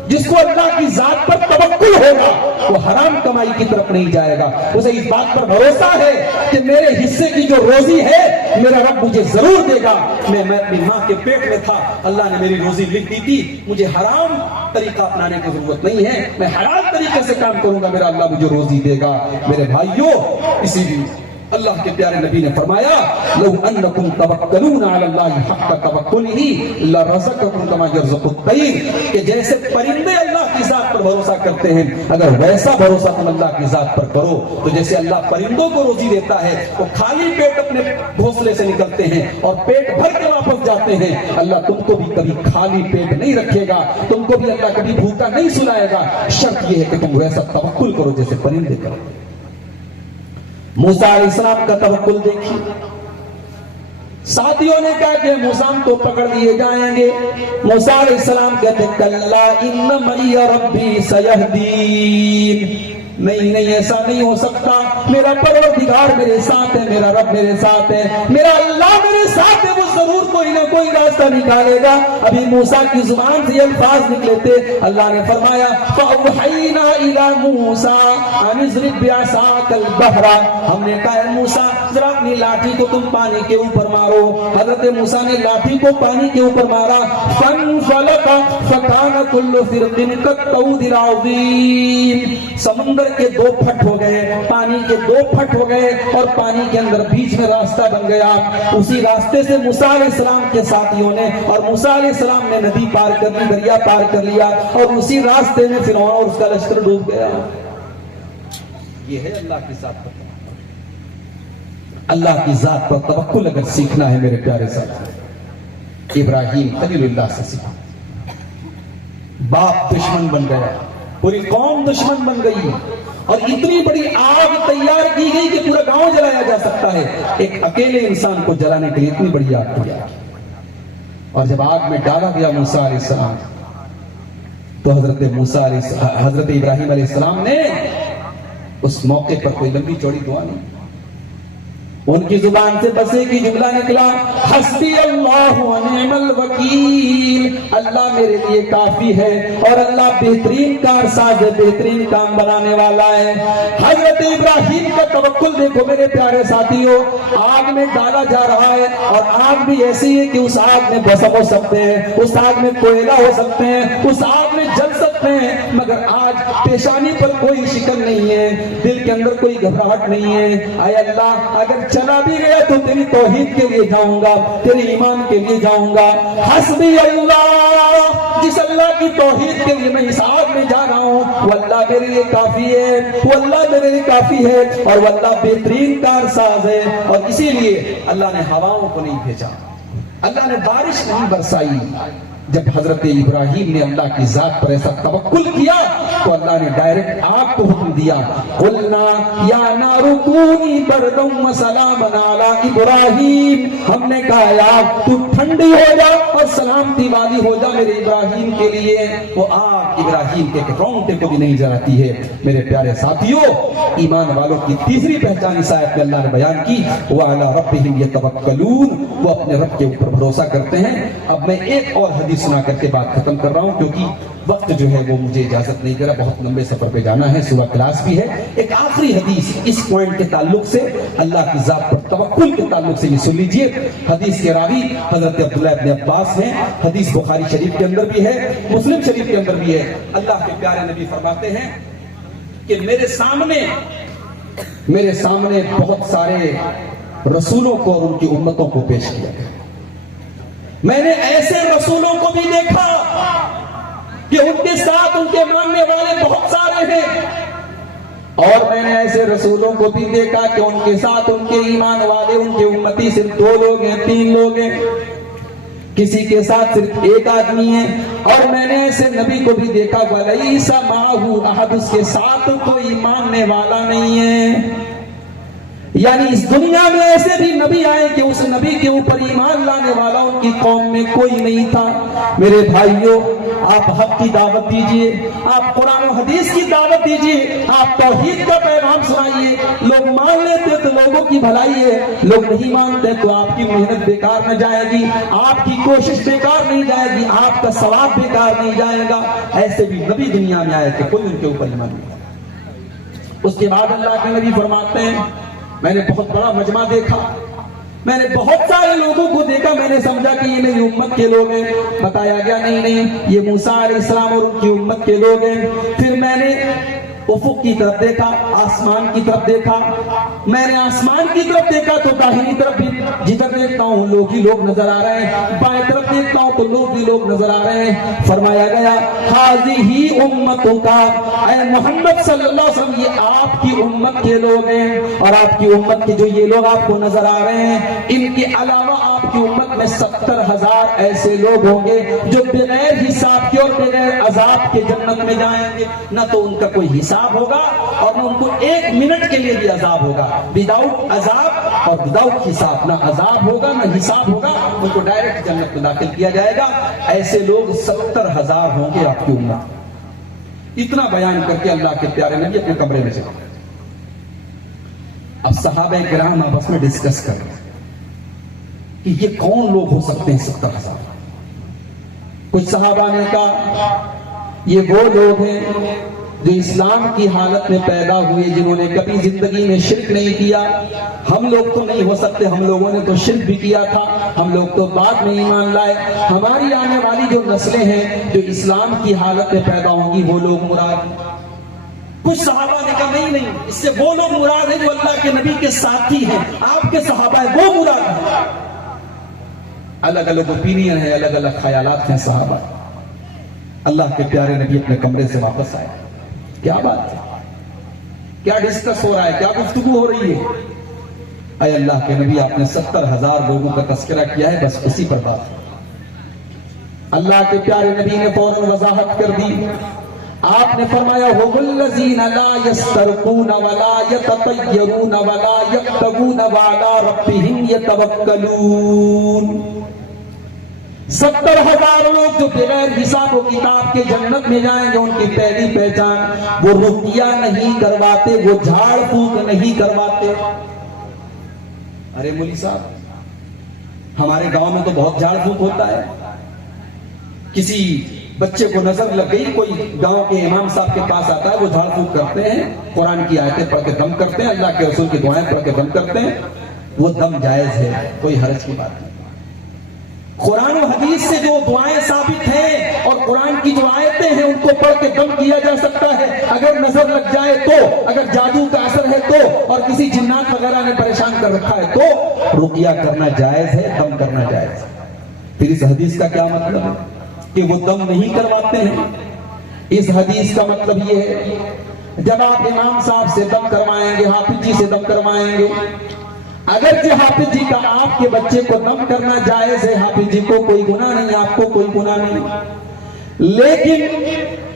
جس کو اللہ کی ذات پر توکل ہوگا وہ حرام کمائی کی طرف نہیں جائے گا، اسے اس بات پر بھروسہ ہے کہ میرے حصے کی جو روزی ہے میرا رب مجھے ضرور دے گا۔ میں اپنی ماں کے پیٹ میں تھا، اللہ نے میری روزی لکھ دی تھی، مجھے حرام طریقہ اپنانے کی ضرورت نہیں ہے، میں حلال طریقے سے کام کروں گا، میرا اللہ مجھے روزی دے گا۔ میرے بھائیوں اسی لیے اللہ کے پیارے نبی نے فرمایا لو انکم توکلون علی اللہ حق توکلہ لرزقکم کما یرزق الطیر، کہ جیسے پرندے اللہ کی ذات پر بھروسہ کرتے ہیں اگر ویسا بھروسہ تم اللہ کی ذات پر کرو تو جیسے اللہ پرندوں کو روزی دیتا ہے وہ خالی پیٹ اپنے گھونسلے سے نکلتے ہیں اور پیٹ بھر کے واپس جاتے ہیں، اللہ تم کو بھی کبھی خالی پیٹ نہیں رکھے گا، تم کو بھی اللہ کبھی بھوکا نہیں سلائے گا، شرط یہ ہے کہ تم ویسا توکل کرو جیسے پرندے کرو۔ موسیٰ علیہ السلام کا توکل دیکھیے، ساتھیوں نے کہا کہ موسیٰ ہم تو پکڑ لیے جائیں گے۔ موسیٰ علیہ السلام کہتے کلا ان معی ربی سیہدین، نہیں ایسا نہیں ہو سکتا، میرا پروردگار میرے ساتھ ہے، میرا رب میرے ساتھ ہے، میرا اللہ میرے ساتھ ہے، وہ ضرور کوئی نہ کوئی راستہ نکالے گا۔ ابھی موسیٰ کی زبان سے یہ الفاظ نکلے تھے، اللہ نے فرمایا فَأَوْحَيْنَا إِلَى مُوسَىٰ أَنِ اضْرِب بِّعَصَاكَ الْبَحْرَ، ہم نے کہا ہے موسیٰ ذرا اپنی لاٹھی کو تم پانی کے اوپر مارو۔ حضرت موسیٰ نے لاٹھی کو پانی کے اوپر مارا، فَانْفَلَقَ فَكَانَ كُلُّ فِرْقٍ كَالطَّوْدِ الْعَظِيمِ، سمندر کے دو پھٹ ہو گئے، پانی کے دو پھٹ ہو گئے اور پانی کے اندر بیچ میں راستہ بن گیا۔ اسی راستے سے موسیٰ علیہ السلام کے ساتھیوں نے اور موسیٰ علیہ السلام نے ندی پار کر لی، دریا پار کر لیا، اور اسی راستے میں فرعون اور اس کا لشکر ڈوب گیا۔ یہ ہے اللہ کی ذات پر، اللہ کی ذات پر توکل اگر سیکھنا ہے میرے پیارے ساتھ، ابراہیم خلیل اللہ سے سیکھا۔ باپ دشمن بن گیا، پوری قوم دشمن بن گئی، اور اتنی بڑی آگ تیار کی گئی کہ پورا گاؤں جلایا جا سکتا ہے، ایک اکیلے انسان کو جلانے کے لیے اتنی بڑی آگ تیار کی۔ اور جب آگ میں ڈالا گیا موسیٰ علیہ السلام، تو حضرت ابراہیم علیہ السلام نے اس موقع پر کوئی لمبی چوڑی دعا نہیں، ان کی زبان سے بس ایک ہی جملہ نکلا، حسبی اللہ و نعم الوکیل، اللہ میرے لیے کافی ہے اور اللہ بہترین کارساز ہے، بہترین کام بنانے والا ہے۔ حضرت ابراہیم کا توکل دیکھو میرے پیارے ساتھیوں، آگ میں ڈالا جا رہا ہے، اور آگ بھی ایسی ہے کہ اس آگ میں بھسم ہو سکتے ہیں، اس آگ میں کوئلہ ہو سکتے ہیں، اس آگ میں جل سکتے ہیں، مگر آج پیشانی پر کوئی شکن نہیں ہے، دل کے اندر کوئی گھبراہٹ نہیں ہے۔ اے اللہ، اگر چلا بھی گیا تو تیری توحید کے لیے جاؤں گا، تیری ایمان کے لیے جاؤں گا۔ حسبی اللہ، جس اللہ کی توحید کے لیے میں اس آگ میں جا رہا ہوں، وہ اللہ میرے لیے کافی ہے، وہ اللہ میرے لیے کافی ہے، اور وہ اللہ بہترین کارساز ہے۔ اور اسی لیے اللہ نے ہواؤں کو نہیں بھیجا، اللہ نے بارش نہیں برسائی۔ جب حضرت ابراہیم نے اللہ کی ذات پر ایسا توکل کیا تو اللہ نے ڈائریکٹ آگ کو حکم دیا، قلنا یا نار کونی بردا وسلاما علی ابراہیم، ہم نے کہا یا آگ تو ٹھنڈی ہو جا اور سلامتی والی ہو جا میرے ابراہیم کے لیے۔ وہ آگ ابراہیم کے رونگٹے کو بھی نہیں جلاتی ہے۔ میرے پیارے ساتھیوں، ایمان والوں کی تیسری پہچان اس آیت میں اللہ نے بیان کی، وعلی ربہم یتوکلون، وہ اپنے رب کے اوپر بھروسہ کرتے ہیں۔ اب میں ایک اور حدیث سنا کر کے بات ختم کر رہا ہوں، کیونکہ وقت جو ہے وہ مجھے اجازت نہیں دے رہا، بہت لمبے سفر پہ جانا ہے، صبح کلاس بھی ہے۔ ایک آخری حدیث اس پوائنٹ کے تعلق سے، اللہ کی ذات پر توکل کے تعلق سے، یہ سن لیجئے۔ حدیث کے راوی حضرت عبداللہ ابن عباس ہیں، حدیث بخاری شریف کے اندر بھی ہے، مسلم شریف کے اندر بھی ہے۔ اللہ کے پیارے نبی فرماتے ہیں کہ میرے سامنے بہت سارے رسولوں کو اور ان کی امتوں کو پیش کیا گیا، میں نے ایسے رسولوں کو بھی دیکھا کہ ان کے ساتھ ان کے ماننے والے بہت سارے ہیں، اور میں نے ایسے رسولوں کو بھی دیکھا کہ ان کے ساتھ ان کے ایمان والے، ان کے امتی صرف 2 لوگ ہیں، 3 لوگ ہیں، کسی کے ساتھ صرف ایک آدمی ہے۔ اور میں نے ایسے نبی کو بھی دیکھا وَلَيْسَ مَعَهُ أَحَدٌ، اس کے ساتھ کوئی ماننے والا نہیں ہے۔ یعنی اس دنیا میں ایسے بھی نبی آئے کہ اس نبی کے اوپر ایمان لانے والا ان کی قوم میں کوئی نہیں تھا۔ میرے بھائیوں، آپ حق کی دعوت دیجئے، آپ قرآن و حدیث کی دعوت دیجئے، آپ توحید کا پیغام سنائیے۔ لوگ مان لیتے تو لوگوں کی بھلائی ہے، لوگ نہیں مانتے تو آپ کی محنت بیکار نہ جائے گی، آپ کی کوشش بیکار نہیں جائے گی، آپ کا ثواب بیکار نہیں جائے گا۔ ایسے بھی نبی دنیا میں آئے کہ کوئی ان کے اوپر ایمان نہیں۔ اس کے بعد اللہ کے نبی فرماتے ہیں، میں نے بہت بڑا مجمع دیکھا، میں نے بہت سارے لوگوں کو دیکھا، میں نے سمجھا کہ یہ میری امت کے لوگ ہیں، بتایا گیا نہیں، یہ موسیٰ علیہ السلام اور ان کی امت کے لوگ ہیں۔ پھر میں نے افق کی طرف دیکھا، آسمان کی طرف دیکھا، میں نے آسمان کی طرف دیکھا تو داہنی طرف بھی جدھر دیکھتا ہوں لوگ ہی لوگ نظر آ رہے ہیں، بائیں طرف دیکھتا ہوں تو لوگ ہی لوگ نظر آ رہے ہیں۔ فرمایا گیا ہذہ امتک، اے محمد صلی اللہ علیہ وسلم، یہ آپ کی امت کے لوگ ہیں، اور آپ کی امت کے جو یہ لوگ آپ کو نظر آ رہے ہیں، ان کے علاوہ آپ کی امت میں 70,000 ایسے لوگ ہوں گے جو بغیر حساب کے اور بغیر عذاب کے جنت میں جائیں گے۔ نہ تو ان کا کوئی حساب ہوگا اور نہ ان کو 1 منٹ کے لیے بھی عذاب ہوگا، وداؤٹ عذاب اور وداؤٹ حساب، نہ عذاب ہوگا نہ حساب ہوگا، ان کو ڈائریکٹ جنت میں داخل کیا جائے گا۔ ایسے لوگ 70,000 ہوں گے آپ کی امت۔ اتنا بیان کر کے اللہ کے پیارے نبی اپنے کمرے میں چلے گئے۔ اب صحابہ کرام آپس میں ڈسکس کر رہے کہ یہ کون لوگ ہو سکتے ہیں 70,000۔ کچھ صحابہ نے کہا یہ وہ لوگ ہیں جو اسلام کی حالت میں پیدا ہوئے، جنہوں نے کبھی زندگی میں شرک نہیں کیا۔ ہم لوگ تو نہیں ہو سکتے، ہم لوگوں نے تو شرک بھی کیا تھا، ہم لوگ تو بعد میں ایمان لائے۔ ہماری آنے والی جو نسلیں ہیں جو اسلام کی حالت میں پیدا ہوں گی وہ لوگ مراد۔ کچھ صحابہ نے کہا نہیں، اس سے وہ لوگ مراد ہیں جو اللہ کے نبی کے ساتھی ہیں، آپ کے صحابہ ہیں، وہ مراد ہیں۔ الگ الگ اوپینین ہے، الگ الگ خیالات ہیں صحابہ۔ اللہ کے پیارے نبی اپنے کمرے سے واپس آئے۔ کیا بات ہے، کیا ڈسکس ہو رہا ہے، کیا گفتگو ہو رہی ہے؟ اے اللہ کے نبی، آپ نے 70,000 لوگوں کا تذکرہ کیا ہے، بس اسی پر بات ہے۔ اللہ کے پیارے نبی نے فوراً وضاحت کر دی۔ آپ نے فرمایا هُمُ الَّذِينَ لَا يَسْتَرْقُونَ وَلَا يَتَطَيَّرُونَ وَلَا يَبْتَغُونَ وَعَلَىٰ رَبِّهِمْ يَتَوَكَّلُونَ۔ 70,000 لوگ جو بغیر حساب و کتاب کے جنت میں جائیں گے، ان کی پہلی پہچان وہ رقیہ نہیں کرواتے، وہ جھاڑ پھونک نہیں کرواتے۔ ارے مولوی صاحب، ہمارے گاؤں میں تو بہت جھاڑ پھونک ہوتا ہے۔ کسی بچے کو نظر لگ گئی، کوئی گاؤں کے امام صاحب کے پاس آتا ہے، وہ جھاڑ پھونک کرتے ہیں، قرآن کی آیتیں پڑھ کے دم کرتے ہیں، اللہ کے رسول کی دعائیں پڑھ کے دم کرتے ہیں۔ وہ دم جائز ہے، کوئی حرج کی بات نہیں۔ قرآن و حدیث سے جو دعائیں ثابت ہیں اور قرآن کی جو آیتیں ہیں ان کو پڑھ کے دم کیا جا سکتا ہے۔ اگر نظر لگ جائے تو، اگر جادو کا اثر ہے تو، اور کسی جنات وغیرہ نے پریشان کر رکھا ہے تو رقیہ کرنا جائز ہے، دم کرنا جائز ہے۔ پھر اس حدیث کا کیا مطلب ہے کہ وہ دم نہیں کرواتے ہیں؟ اس حدیث کا مطلب یہ ہے جب آپ امام صاحب سے دم کروائیں گے، حافظ جی سے دم کروائیں گے، اگرچہ حافظ جی کا آپ کے بچے کو دم کرنا جائز ہے، حافظ جی کو کوئی گناہ نہیں، آپ کو کوئی گناہ نہیں، لیکن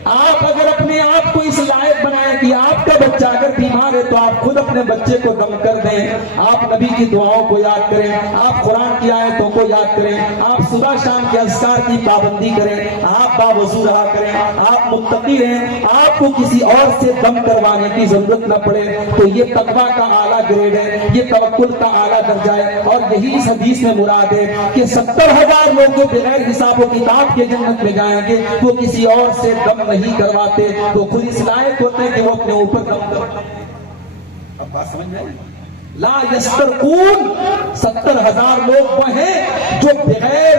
آپ اگر اپنے آپ کو اس لائق بنائیں کہ آپ کا بچہ اگر بیمار ہے تو آپ خود اپنے بچے کو دم کر دیں، آپ نبی کی دعاؤں کو یاد کریں، آپ قرآن کی آیتوں کو یاد کریں، آپ صبح شام کے اذکار کی پابندی کریں، آپ باوضو رہا کریں، آپ متقی رہیں، آپ کو کسی اور سے دم کروانے کی ضرورت نہ پڑے، تو یہ تقویٰ کا اعلیٰ گریڈ ہے، یہ توکل کا اعلیٰ درجہ ہے۔ اور یہی اس حدیث میں مراد ہے کہ 70,000 لوگ جو بغیر حساب و کتاب کے جنت میں جائیں گے، وہ کسی اور سے دم نہیں کرواتے، تو خود اس لائق ہوتے ہیں کہ وہ اپنے اوپر دم کرتے ہیں۔ اب بات سمجھ میں آئی؟ لا یسترقون، 70,000 لوگ وہ ہیں جو بغیر،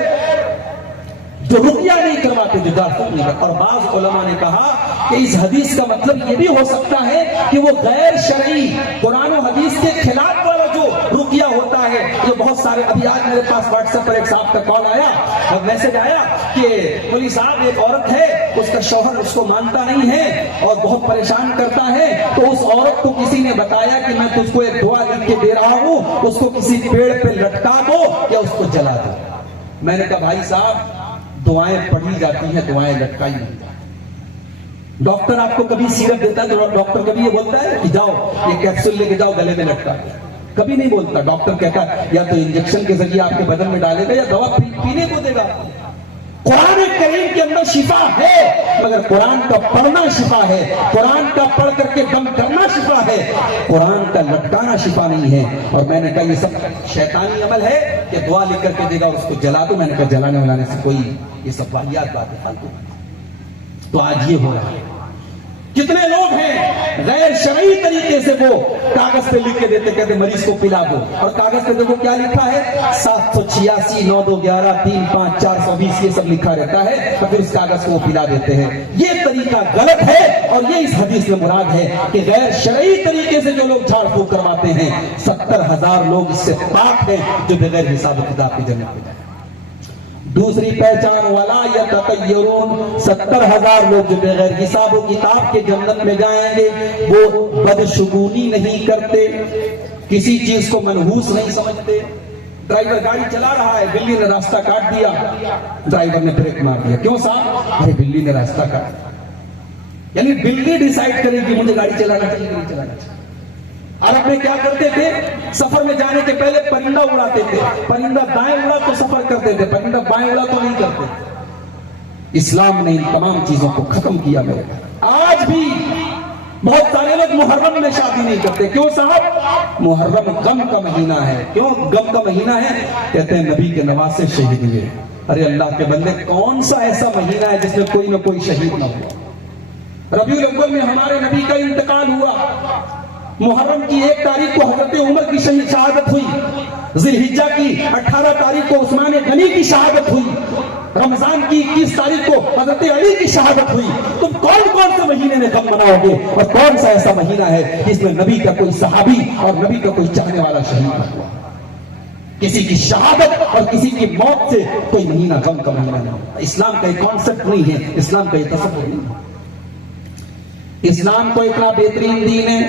جو رقیہ نہیں کرواتے، جو جادو نہیں کرتے۔ اور بعض علماء نے کہا کہ اس حدیث کا مطلب یہ بھی ہو سکتا ہے کہ وہ غیر شرعی قرآن و حدیث کے خلاف والا جو رقیہ ہوتا ہے، یہ بہت سارے، ابھی آج میرے پاس واٹس ایپ پر ایک صاحب کا کال آیا اور میسج آیا کہ مولوی صاحب ایک عورت ہے، اس کا شوہر اس کو مانتا نہیں ہے اور بہت پریشان کرتا ہے، تو اس عورت کو کسی نے بتایا کہ میں تجھ کو ایک دعا لکھ کے دے رہا ہوں، اس کو کسی پیڑ پہ لٹکا دو یا اس کو جلا دو۔ میں نے کہا بھائی صاحب، دعائیں پڑھی جاتی ہیں، دعائیں لٹکائی نہیں جاتی۔ ڈاکٹر آپ کو کبھی سیرپ دیتا ہے تو ڈاکٹر کبھی یہ بولتا ہے کہ جاؤ یہ کیپسول لے کے جاؤ گلے میں لٹکا دو؟ کبھی نہیں بولتا۔ ڈاکٹر کہتا ہے یا تو انجیکشن کے ذریعے آپ کے بدن میں ڈالے گا یا دوا پینے کو دے گا۔ قرآن کریم کے اندر شفا ہے، مگر قرآن کا پڑھنا شفا ہے، قرآن کا پڑھ کر کے دم کرنا شفا ہے، قرآن کا لٹکانا شفا نہیں ہے۔ اور میں نے کہا یہ سب شیطانی عمل ہے کہ دعا لکھ کر کے دے گا اور اس کو جلا دو۔ میں نے کہا جلانے ولانے سے کوئی، یہ سب واحد بات ہے، فالتو۔ تو آج یہ ہو رہا ہے، کتنے لوگ ہیں غیر شرعی طریقے سے وہ کاغذ پہ لکھ کے دیتے، کہتے مریض کو پلا دو، اور کاغذ پہ دیکھو کیا لکھا ہے، 786 9211 35 420، یہ سب لکھا رہتا ہے، تو پھر اس کاغذ کو وہ پلا دیتے ہیں۔ یہ طریقہ غلط ہے اور یہ اس حدیث میں مراد ہے کہ غیر شرعی طریقے سے جو لوگ جھاڑ پھونک کرواتے ہیں، 70,000 لوگ اس سے پاک ہیں جو بغیر حساب و کتاب کی جنت میں جائیں۔ دوسری پہچان ولا یتطیرون، 70,000 لوگ جو بغیر حساب و کتاب کے جنت میں جائیں گے، وہ بدشگونی نہیں کرتے، کسی چیز کو منحوس نہیں سمجھتے۔ ڈرائیور گاڑی چلا رہا ہے، بلی نے راستہ کاٹ دیا، ڈرائیور نے بریک مار دیا، کیوں صاحب؟ ارے بلی نے راستہ کاٹ دیا۔ یعنی بلی ڈیسائیڈ کرے گی مجھے گاڑی چلانا چاہیے نہیں چلانا چاہیے۔ عرب میں کیا کرتے تھے، سفر میں جانے کے پہلے پرندہ اڑاتے تھے، پرندہ دائیں اڑا تو سفر کرتے تھے، پرندہ بائیں اڑا تو نہیں کرتے۔ اسلام نے ان تمام چیزوں کو ختم کیا میرے گھر۔ آج بھی بہت سارے لوگ محرم میں شادی نہیں کرتے. کیوں صاحب؟ محرم غم کا مہینہ ہے. کیوں غم کا مہینہ ہے؟ کہتے ہیں نبی کے نواسے شہید ہوئے. ارے اللہ کے بندے، کون سا ایسا مہینہ ہے جس میں کوئی نہ کوئی شہید نہ ہوا؟ ربیع الاول میں ہمارے نبی کا انتقال ہوا. محرم کی 1 تاریخ کو حضرت عمر کی شہادت ہوئی. ذی الحجہ کی 18 تاریخ کو عثمان غنی کی شہادت ہوئی. رمضان کی 21 تاریخ کو حضرت علی کی شہادت ہوئی. تم کون سے مہینے میں غم مناؤ گے؟ اور کون سا ایسا مہینہ ہے جس میں نبی کا کوئی صحابی اور نبی کا کوئی چاہنے والا شہید نہ ہوا؟ کسی کی شہادت اور کسی کی موت سے کوئی مہینہ غم کا مہینہ نہیں. اسلام کا یہ کانسیپٹ نہیں ہے، اسلام کا یہ تصور نہیں ہے. اسلام تو اتنا بہترین دین ہے.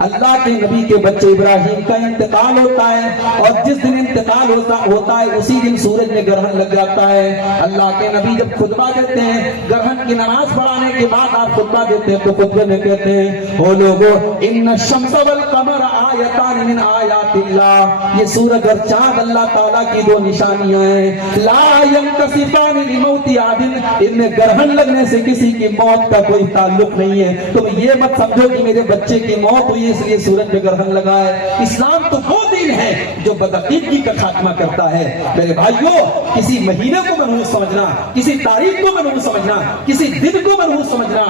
اللہ کے نبی کے بچے ابراہیم کا انتقال ہوتا ہے، اور جس دن انتقال ہوتا ہے اسی دن سورج میں گرہن لگ جاتا ہے. اللہ کے نبی جب خطبہ دیتے ہیں، گرہن کی نماز پڑھانے کے بعد آپ خطبہ دیتے ہیں تو خطبے میں کہتے ہیں او لوگو ان الشمس والقمر آیتان من آیات اللہ، یہ سورج اور چاند اللہ تعالیٰ کی 2 نشانیاں ہیں. لا ينکسفان لموت احد، ان میں گرہن لگنے سے کسی کی موت کا کوئی تعلق نہیں ہے. تم یہ مت سمجھو کہ میرے بچے کی موت ہوئی اس لیے سورج میں گرہن لگا ہے. اسلام تو وہ دین ہے جو بدعقیدگی کا خاتمہ کرتا ہے. میرے بھائیوں، کسی مہینے کو منحوس سمجھنا، کسی تاریخ کو منحوس سمجھنا، کسی دن کو منحوس سمجھنا.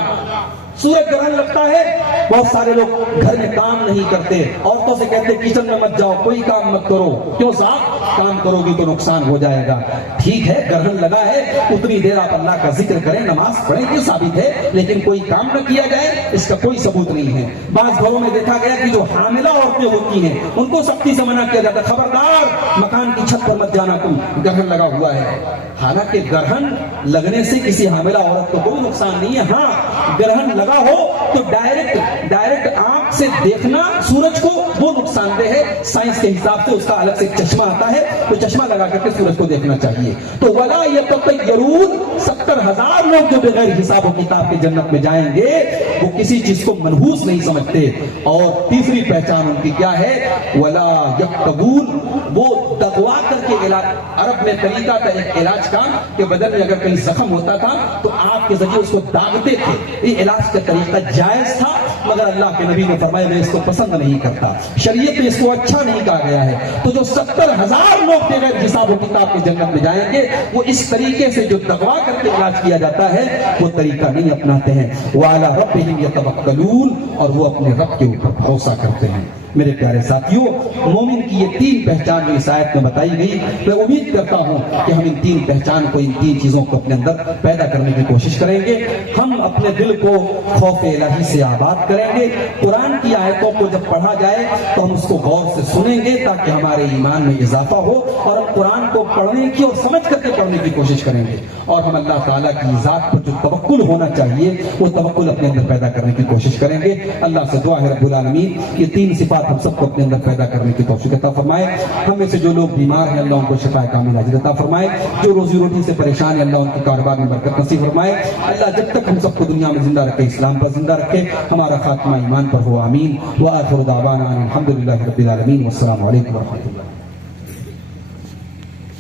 سورج گرہن لگتا ہے، بہت سارے لوگ گھر میں کام نہیں کرتے، عورتوں سے کہتے کچن میں مت جاؤ، کوئی کام مت کرو. کیوں صاحب؟ کام کرو گی تو نقصان ہو جائے گا. ٹھیک ہے، گرہن لگا ہے، اتنی دیر آپ اللہ کا ذکر کریں، نماز پڑھیں، یہ ثابت ہے. لیکن کوئی کام نہ کیا جائے، اس کا کوئی ثبوت نہیں ہے. بعض گھروں میں دیکھا گیا کہ جو حاملہ عورتیں ہوتی ہیں ان کو سختی سے منع کیا جاتا ہے، خبردار مکان کی چھت پر مت جانا، تم گرہن لگا ہوا ہے. حالانکہ گرہن لگنے سے کسی حاملہ عورت کو کوئی نقصان نہیں ہے. ہاں، گرہن لگا ہو تو ڈائریکٹ آنکھ سے دیکھنا سورج کو وہ نقصان دہ ہے. سائنس کے حساب سے اس کا الگ سے چشمہ آتا ہے، تو چشمہ لگا کر کے سورج کو دیکھنا چاہیے. تو ولا یتطیرون، 70,000 لوگ جو بغیر حساب و کتاب کے جنت میں جائیں گے، وہ کسی چیز کو منحوس نہیں سمجھتے. اور تیسری پہچان ان کی کیا ہے؟ ولا یکتبون، وہ دغوا کر کے علاج. عرب میں طریقہ تھا ایک علاج کا کہ بدن میں اگر کہیں زخم ہوتا تھا تو آپ کے ذریعے اس کو داغتے تھے. یہ علاج کا طریقہ جائز تھا، مگر اللہ کے نبی نے فرمایا میں اس کو پسند نہیں کرتا، شریعت میں اس کو اچھا نہیں کہا گیا ہے. تو جو 70,000 لوگ بغیر حساب و کتاب کے جنت میں جائیں گے، وہ اس طریقے سے جو دغوا کر کے علاج کیا جاتا ہے وہ طریقہ نہیں اپناتے ہیں. وَعَلَىٰ رَبِّهِمْ يَتَوَكَّلُونَ، اور وہ اپنے رب کے اوپر بھروسہ کرتے ہیں. میرے پیارے ساتھیوں، مومن کی یہ 3 پہچان جو اس آیت میں بتائی گئی، میں امید کرتا ہوں کہ ہم ان 3 پہچان کو، ان 3 چیزوں کو اپنے اندر پیدا کرنے کی کوشش کریں گے. ہم اپنے دل کو خوف الہی سے آباد کریں گے. قرآن کی آیتوں کو جب پڑھا جائے تو ہم اس کو غور سے سنیں گے تاکہ ہمارے ایمان میں اضافہ ہو، اور ہم قرآن کو پڑھنے کی اور سمجھ کر کے پڑھنے کی کوشش کریں گے. اور ہم اللہ تعالیٰ کی ذات پر جو توکل ہونا چاہیے وہ توکل اپنے اندر پیدا کرنے کی کوشش کریں گے. اللہ سے دعا ہے رب العالمین یہ 3 صفات ہم سب کو اپنے اندر پیدا کرنے کی توفیق عطا فرمائے. ہم میں سے جو لوگ بیمار ہیں اللہ ان کو شفا کاملہ عاجل عطا فرمائے. جو روزی روٹی سے پریشان ہیں اللہ ان کے کاروبار میں برکت نصیب فرمائے. اللہ جب تک ہم سب کو دنیا میں زندہ رکھے، اسلام پر زندہ رکھے، ہمارا خاتمہ ایمان پر ہو. آمین. وآخر دعوانا الحمدللہ رب العالمین. والسلام علیکم ورحمۃ اللہ.